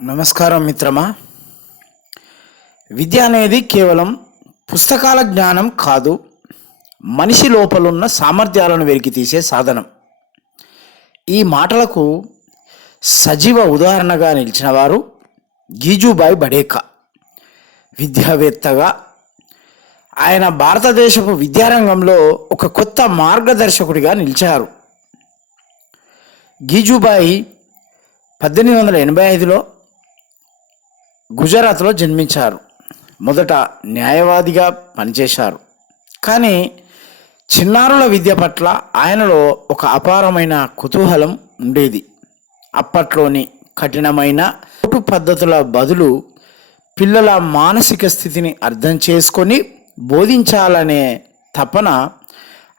నమస్కారం మిత్రమా. విద్య అనేది కేవలం పుస్తకాల జ్ఞానం కాదు, మనిషి లోపలున్న సామర్థ్యాలను వెలికితీసే సాధనం. ఈ మాటలకు సజీవ ఉదాహరణగా నిలిచిన వారు గీజుభాయ్ బడేకా. విద్యావేత్తగా ఆయన భారతదేశపు విద్యారంగంలో ఒక కొత్త మార్గదర్శకుడిగా నిలిచారు. గీజుభాయ్ 1885లో గుజరాత్లో జన్మించారు. మొదట న్యాయవాదిగా పనిచేశారు. కానీ చిన్నారుల విద్య పట్ల ఆయనలో ఒక అపారమైన కుతూహలం ఉండేది. అప్పట్లోని కఠినమైన కోటు పద్ధతుల బదులు పిల్లల మానసిక స్థితిని అర్థం చేసుకొని బోధించాలనే తపన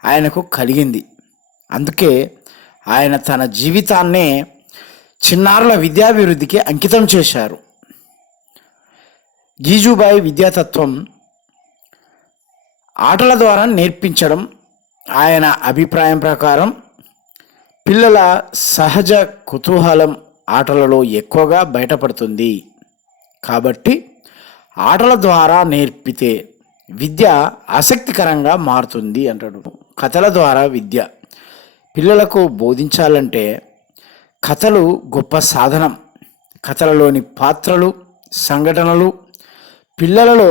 ఆయనకు కలిగింది. అందుకే ఆయన తన జీవితాన్నే చిన్నారుల విద్యాభివృద్ధికి అంకితం చేశారు. గీజుభాయ్ విద్యాతత్వం ఆటల ద్వారా నేర్పించడం. ఆయన అభిప్రాయం ప్రకారం పిల్లల సహజ కుతూహలం ఆటలలో ఎక్కువగా బయటపడుతుంది. కాబట్టి ఆటల ద్వారా నేర్పితే విద్య ఆసక్తికరంగా మారుతుంది అంటాడు. కథల ద్వారా విద్య పిల్లలకు బోధించాలంటే కథలు గొప్ప సాధనం. కథలలోని పాత్రలు, సంఘటనలు పిల్లలలో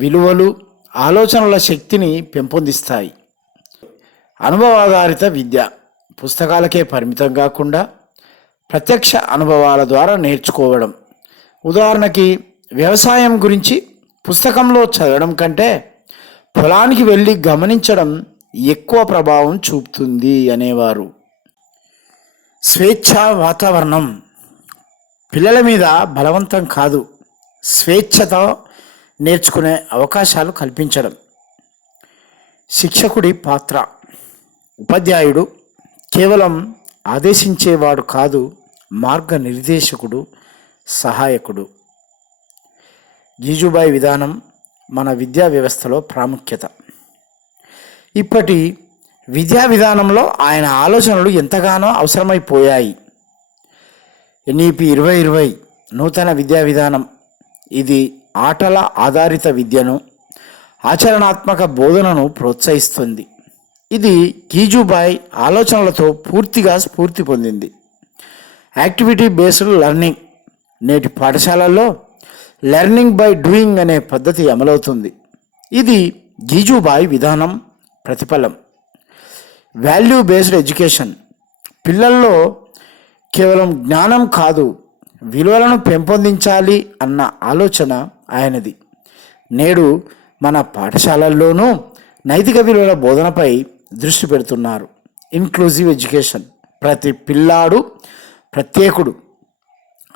విలువలు, ఆలోచనల శక్తిని పెంపొందిస్తాయి. అనుభవాధారిత విద్య పుస్తకాలకే పరిమితం కాకుండా ప్రత్యక్ష అనుభవాల ద్వారా నేర్చుకోవడం. ఉదాహరణకి వ్యవసాయం గురించి పుస్తకంలో చదవడం కంటే పొలానికి వెళ్ళి గమనించడం ఎక్కువ ప్రభావం చూపుతుంది అనేవారు. స్వేచ్ఛా వాతావరణం పిల్లల మీద బలవంతం కాదు, స్వేచ్ఛతో నేర్చుకునే అవకాశాలు కల్పించడం. శిక్షకుడి పాత్ర. ఉపాధ్యాయుడు కేవలం ఆదేశించేవాడు కాదు, మార్గనిర్దేశకుడు, సహాయకుడు. గీజుభాయ్ విధానం మన విద్యా వ్యవస్థలో ప్రాముఖ్యత. ఇప్పటి విద్యా విధానంలో ఆయన ఆలోచనలు ఎంతగానో అవసరమైపోయాయి. ఎన్ఈపి 2020 నూతన విద్యా విధానం ఇది ఆటల ఆధారిత విద్యను, ఆచరణాత్మక బోధనను ప్రోత్సహిస్తుంది. ఇది గీజుభాయ్ ఆలోచనలతో పూర్తిగా స్ఫూర్తి పొందింది. Activity based learning. నేటి పాఠశాలల్లో లెర్నింగ్ బై డూయింగ్ అనే పద్ధతి అమలవుతుంది. ఇది గీజుభాయ్ విధానం ప్రతిఫలం. Value based education. పిల్లల్లో కేవలం జ్ఞానం కాదు, విలువలను పెంపొందించాలి అన్న ఆలోచన ఆయనది. నేడు మన పాఠశాలల్లోనూ నైతిక విలువల బోధనపై దృష్టి పెడుతున్నారు. Inclusive education. ప్రతి పిల్లాడు ప్రత్యేకుడు,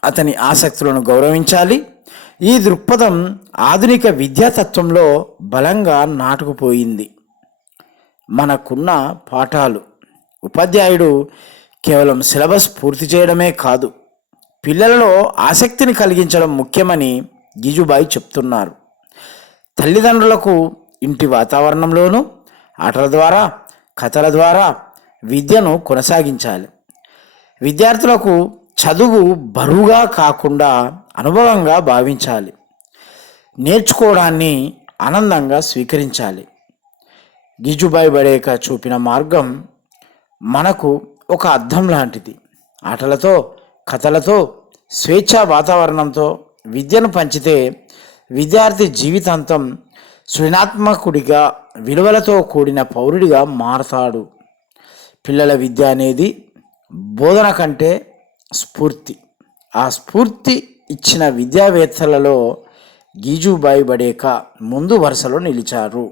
అతని ఆసక్తులను గౌరవించాలి. ఈ దృక్పథం ఆధునిక విద్యాతత్వంలో బలంగా నాటుకుపోయింది. మనకున్న పాఠాలు. ఉపాధ్యాయుడు కేవలం సిలబస్ పూర్తి చేయడమే కాదు, పిల్లలలో ఆసక్తిని కలిగించడం ముఖ్యమని గీజుభాయ్ చెప్తున్నారు. తల్లిదండ్రులకు ఇంటి వాతావరణంలోనూ ఆటల ద్వారా, కథల ద్వారా విద్యను కొనసాగించాలి. విద్యార్థులకు చదువు బరువుగా కాకుండా అనుభవంగా భావించాలి. నేర్చుకోవడాన్ని ఆనందంగా స్వీకరించాలి. గీజుభాయ్ బడేకా చూపిన మార్గం మనకు ఒక అద్దం లాంటిది. ఆటలతో, కథలతో, స్వేచ్ఛా వాతావరణంతో విద్యను పంచితే విద్యార్థి జీవితాంతం సృజనాత్మకుడిగా, విలువలతో కూడిన పౌరుడిగా మారతాడు. పిల్లల విద్య అనేది బోధన కంటే స్ఫూర్తి. ఆ స్ఫూర్తి ఇచ్చిన విద్యావేత్తలలో గీజుభాయ్ బడేకా ముందు వరుసలో నిలిచారు.